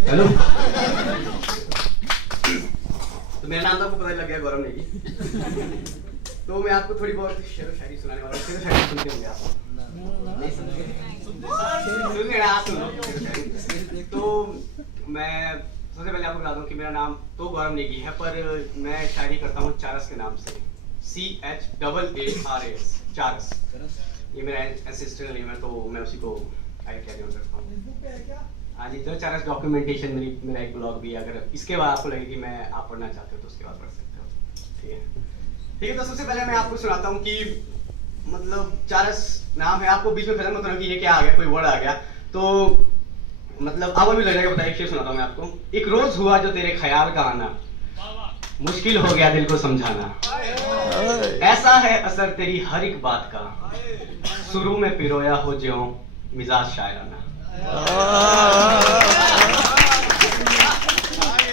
Hello. तो मेरा नाम तो आपको पता लग गया, गौरव नेगी। तो मैं आपको थोड़ी बहुत शेर शायरी सुनाने वाला हूँ। शेर शायरी सुनते होंगे आप? नहीं सुनते? सुनिए आप सुनो। तो मैं सबसे पहले आपको बता दूं कि मेरा नाम तो गौरव नेगी है, पर मैं शायरी करता हूँ चारस के नाम से। CHAARAS, चारस। ये मेरा एंसेस्ट्रल नेम है, तो मैं उसी को कैरी ऑन करता हूँ। हाँ जी, द चारस डॉक्यूमेंटेशन मेरा एक ब्लॉग भी है। अगर इसके बाद आपको लगे कि मैं आप पढ़ना चाहते हो तो उसके बाद पढ़ सकते हो। ठीक है, ठीक है। तो सबसे पहले मैं आपको सुनाता हूँ कि मतलब चारस नाम है। आपको बीच में खत्म मत होना कि ये क्या आ गया, कोई वर्ड आ गया तो मतलब आपको भी लग जाएगा। बताइए, एक शेर सुनाता हूँ मैं आपको। एक रोज हुआ जो तेरे ख्याल का आना, मुश्किल हो गया दिल को समझाना। ऐसा है असर तेरी हर एक बात का, शुरू में पिरोया हो ज्यों मिजाज शायराना।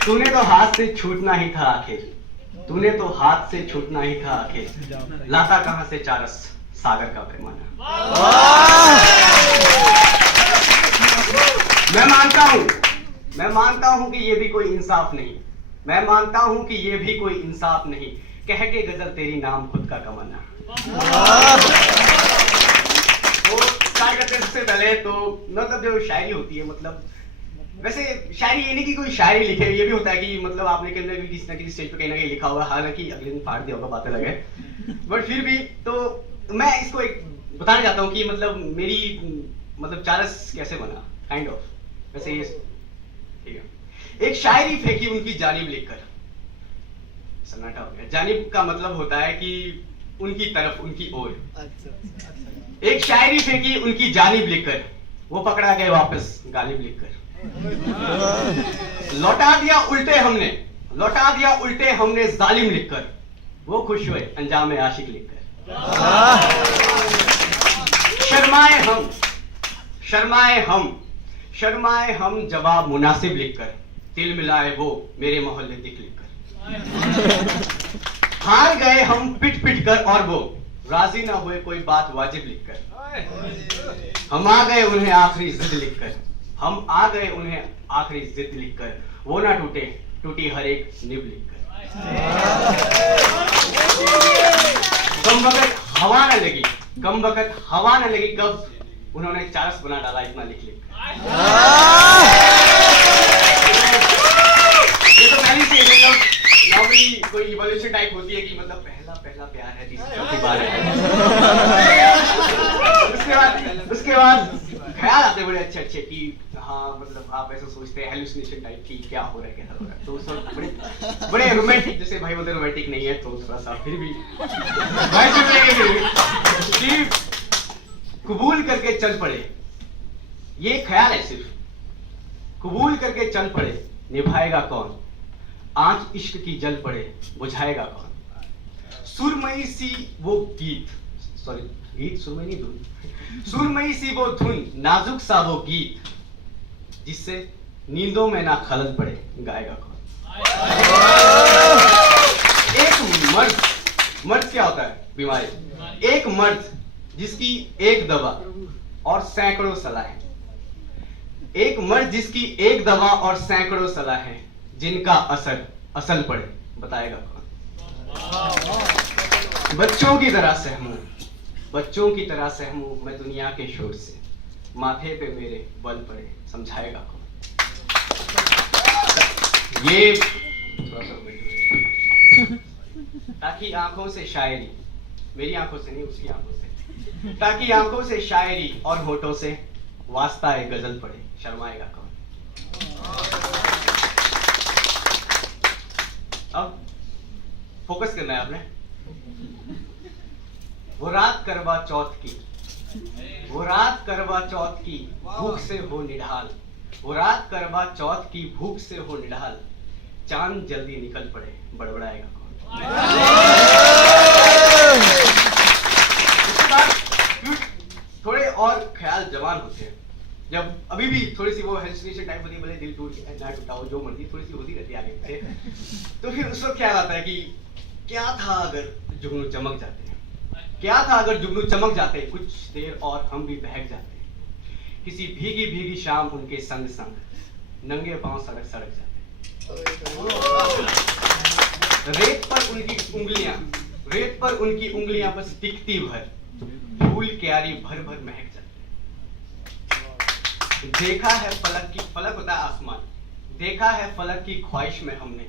तूने तो हाथ से छूटना ही था आखिर, तूने तो हाथ से छूटना ही था आखिर, लाता कहां से चारस सागर का पैमाना। मैं मानता हूं कि ये भी कोई इंसाफ नहीं, मैं मानता हूं कि ये भी कोई इंसाफ नहीं, कह के गजल तेरी नाम खुद का कमाना। तो स्टार्ट करते हैं। सबसे पहले तो मतलब जो शायरी होती है, मतलब वैसे शायरी ये नहीं कि कोई शायरी लिखे, ये भी होता है कि मतलब आपने किसी न किसी स्टेज पे कहीं ना कहीं लिखा हुआ, हालांकि अगले दिन फाड़ दिया होगा, बातें लगे, बट फिर भी तो मैं इसको एक बताना चाहता हूँ कि मतलब मेरी मतलब चारस कैसे बना, काइंड ऑफ वैसे ये। ठीक है। एक शायरी फेंकी उनकी जानिब लिखकर, सन्नाटा हो गया। जानिब का मतलब होता है कि उनकी तरफ, उनकी ओर। एक शायरी फेंकी उनकी जानिब लिखकर, वो पकड़ा गए वापस गालिब लिखकर। लौटा दिया उल्टे हमने जालिम लिखकर, वो खुश हुए अंजाम आशिक लिखकर। शर्माए हम जवाब मुनासिब लिखकर, तिल मिलाए वो मेरे मोहल्ले दिख लिखकर। हार गए हम पिट पिट कर और वो राजी ना हुए कोई बात वाजिब लिखकर। हम आ गए उन्हें आखिरी जिद लिखकर, वो ना टूटी हर एक निब लिखकर। कम वक्त हवा न लगी कब उन्होंने चारस बना डाला इतना लिख लिख। ये तो पहली से नॉर्मली कोई इवोल्यूशन टाइप होती है कि मतलब पहला प्यार है, तीसरी बार है। उसके बाद ख्याल आते बड़े अच्छे कि हाँ मतलब आप ऐसा सोचते हैं, हेलुसिनेशन टाइप की क्या हो रहा है, कैसा हो रहा है। तो सब बड़े रोमांटिक, जैसे भाई बोलते रोमांटिक नहीं है तो थोड़ा सा फिर भी कि कबूल करके चल पड़े, ये ख्याल है सिर्फ। कबूल करके चल पड़े, निभाएगा कौन, आंच इश्क की जल पड़े, बुझाएगा कौन। सुरमई सी वो धुन, नाजुक सा वो गीत, जिससे नींदों में ना खलल पड़े, गाएगा कौन। एक मर्द क्या होता है, बीमारी। एक मर्द जिसकी एक दवा और सैकड़ों सलाहें, जिनका असल पड़े, बताएगा कौन। बच्चों की तरह सहमूं मैं दुनिया के शोर से, माथे पे मेरे बल पड़े, समझाएगा कौन। ये ताकि आंखों से शायरी, मेरी आंखों से नहीं उसकी आंखों से, ताकि आंखों से शायरी और होठों से वास्ता ए गजल पड़े, शर्माएगा कौन। अब फोकस करना है आपने। वो रात करवा चौथ की भूख से हो निढाल, चांद जल्दी निकल पड़े, बड़बड़ाएगा कौन। थोड़े और ख्याल जवान होते हैं, जब अभी भी थोड़ी सी वो हेलुसिनेशन टाइप होती है, भले दिल टूट गया ना टूटा हो, जो मर्जी थोड़ी सी होती रहती है आगे पीछे। तो फिर उस वक्त ख्याल आता है कि क्या था अगर जुगनू चमक जाते, कुछ देर और हम भी बहक जाते, किसी भीगी शाम उनके संग नंगे पांव सड़क सड़क जाते। रेत पर उनकी उंगलियां बस टिकती भर, फूल क्यारी भर भर महक जाते। देखा है फलक होता है आसमान, देखा है फलक की ख्वाहिश में हमने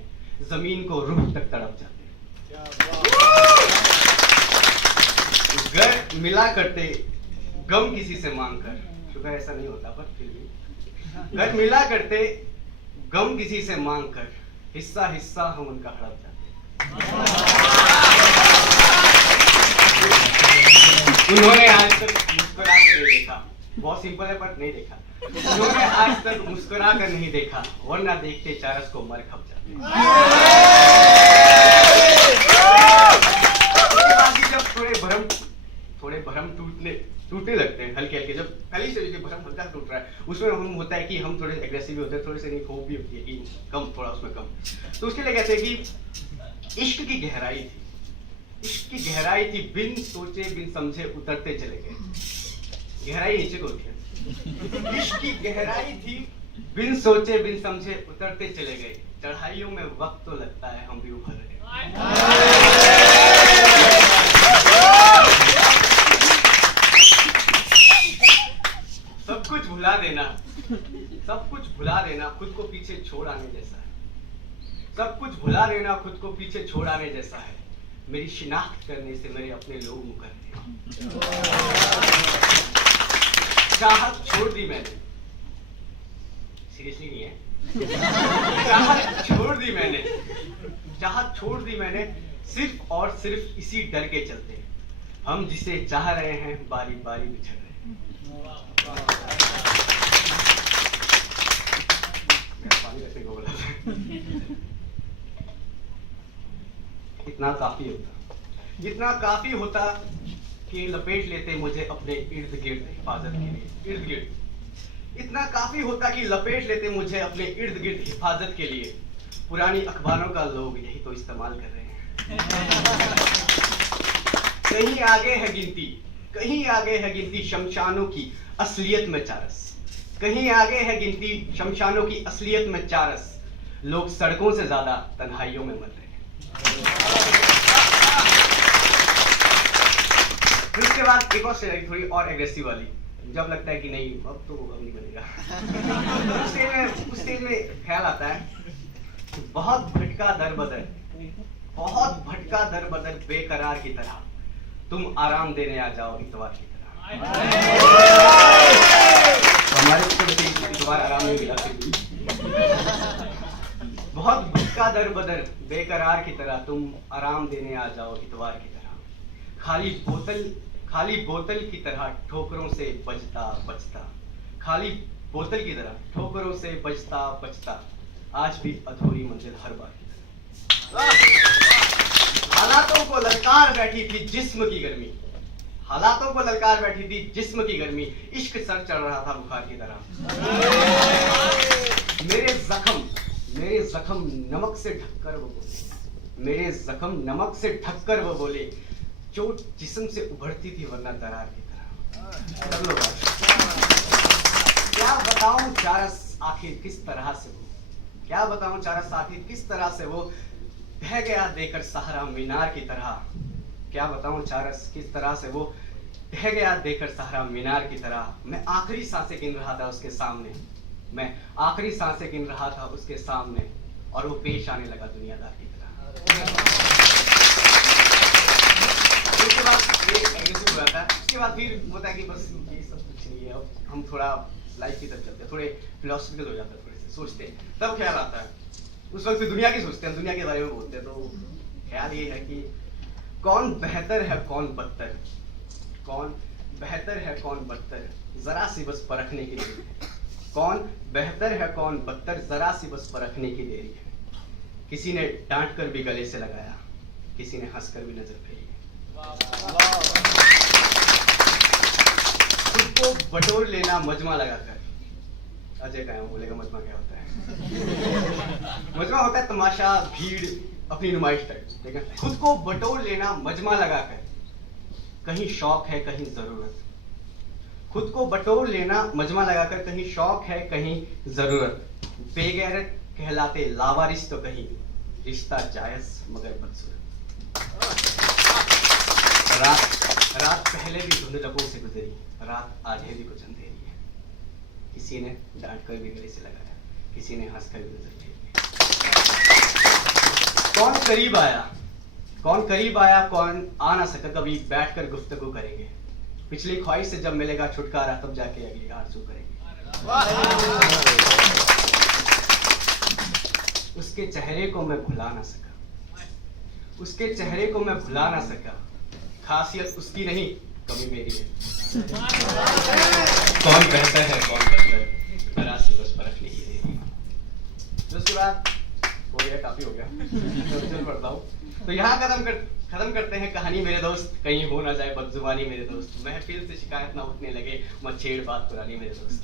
जमीन को रूह तक तड़प जाते। घर मिला करते गम किसी से मांग कर, शुक्र ऐसा नहीं होता पर फिर भी, घर मिला करते गम किसी से मांग कर, हिस्सा हिस्सा हम उनका हड़प जाते। उन्होंने आज तक मुस्कुरा कर नहीं देखा, बहुत सिंपल है पर नहीं देखा। उन्होंने आज तक मुस्कुरा कर नहीं देखा, वरना देखते चारस को मर खप जाते। जब थोड़े भरम टूटने लगते हैं हल्के हल्के, जब पहले से भरम हल्का टूट रहा है, उसमें हम होता है कि हम थोड़े एग्रेसिव होते हैं, थोड़े से नहीं होप भी होती है कि कम, थोड़ा उसमें कम। तो उसके लिए कहते हैं कि इश्क की गहराई थी, बिन सोचे बिन समझे उतरते चले गए। गहराई नीचे को होती है। इश्क की गहराई थी, बिन सोचे बिन समझे उतरते चले गए। चढ़ाइयों में वक्त तो लगता है, हम भी उभर रहे। सब कुछ भुला देना खुद को पीछे छोड़ आने जैसा है। सब कुछ भुला देना खुद को पीछे छोड़ आने जैसा है। मेरी शिनाख्त करने से मेरे अपने लोग मुकरते हैं। चाहत छोड़ दी मैंने, सीरियसली नहीं है, चाहत छोड़ दी मैंने सिर्फ और सिर्फ इसी डर के चलते। हम जिसे चाह रहे हैं बारी बारी बिछड़ रहे हैं। इतना काफी होता कि लपेट लेते मुझे अपने इर्द गिर्द हिफाजत के लिए। इतना काफी होता कि लपेट लेते मुझे अपने इर्द गिर्द हिफाजत के लिए। पुरानी अखबारों का लोग यही तो इस्तेमाल कर रहे हैं। कहीं आगे है गिनती शमशानों की असलियत में चारस। कहीं आगे है गिनती शमशानों की असलियत में चारस। लोग सड़कों से ज्यादा तन्हाइयों में मर रहे हैं। फिर उसके बाद एक और थोड़ी और एग्रेसिव वाली, जब लगता है कि नहीं अब नहीं बनेगा। उस स्टेज में ख्याल आता है, बहुत भटका दर बदर बेकरार की तरह, तुम आराम देने आ जाओ इतवार की तरह। हमारे को इतवार आराम नहीं मिला। बहुत भटका दर बदर बेकरार की तरह, तुम आराम देने आ जाओ इतवार की तरह। खाली बोतल की तरह ठोकरों से बचता, खाली बोतल की तरह ठोकरों से बचता, आज भी अधूरी मंजिल हर बार की तरह। हालातों को ललकार बैठी थी जिस्म की गर्मी, इश्क सर चढ़ रहा था बुखार की तरह। मेरे जख्म नमक से ढककर वो बोले, चोट जिस्म से उभरती थी वरना दरार की तरह। क्या बताऊं चारस आखिर किस तरह से वो बह गया देकर सहारा मीनार की तरह। क्या बताऊं चारस किस तरह से वो बह गया देकर सहारा मीनार की तरह। मैं आखिरी सांसें गिन रहा था उसके सामने, और वो पेश आने लगा दुनियादार की तरह। उसके बाद उसके बाद फिर होता है कि बस ये सब कुछ नहीं है, अब हम थोड़ा लाइफ की तरफ चलते हैं, थोड़े फिलोसफिकल हो जाते हैं, थोड़े से सोचते हैं। तब ख्याल आता है, उस वक्त फिर दुनिया की सोचते हैं, दुनिया के बारे में बोलते हैं। तो ख्याल ये है कि कौन बेहतर है कौन बदतर, जरा सी बस परखने की देरी है। कौन बेहतर है कौन बदतर, जरा सी बस परखने की देरी है। किसी ने डांट कर भी गले से लगाया, किसी ने हंस कर भी नजर फेरी। खुद को बटोर लेना मजमा लगाकर। अजय क्या बोलेगा मजमा क्या होता है? मजमा होता है तमाशा, भीड़, अपनी नुमाइश टाइप, ठीक है। खुद को बटोर लेना मजमा लगाकर, कहीं शौक है कहीं जरूरत। खुद को बटोर लेना मजमा लगाकर, कहीं शौक है कहीं जरूरत। बेगैरत कहलाते लावारिस तो कहीं, रिश्ता जायज मगर बदसूरत। रात पहले भी धुंध लबों से गुजरी, रात आधेरी कुछ अंधेरी है। किसी ने डांट कर भी गले से लगाया, किसी ने हंस कर भी नजर फेरी। कौन करीब आया, कौन आ ना सका, कभी बैठकर गुफ्तगू करेंगे। पिछली ख्वाहिश से जब मिलेगा छुटकारा, तब जाके अगली आरज़ू करेंगे। उसके चेहरे को मैं भुला ना सका, खासियत उसकी नहीं, कमी मेरी है। कौन कहता है कौन कहता, जरा से बस परख नहीं है। उसके बाद हो गया, काफी हो गया, चल पढ़ता हूँ। तो यहाँ खत्म करते हैं कहानी मेरे दोस्त। कहीं हो ना जाए बदजुबानी मेरे दोस्त, महफिल से शिकायत ना उठने लगे, मत छेड़ बात पुरानी मेरे दोस्त।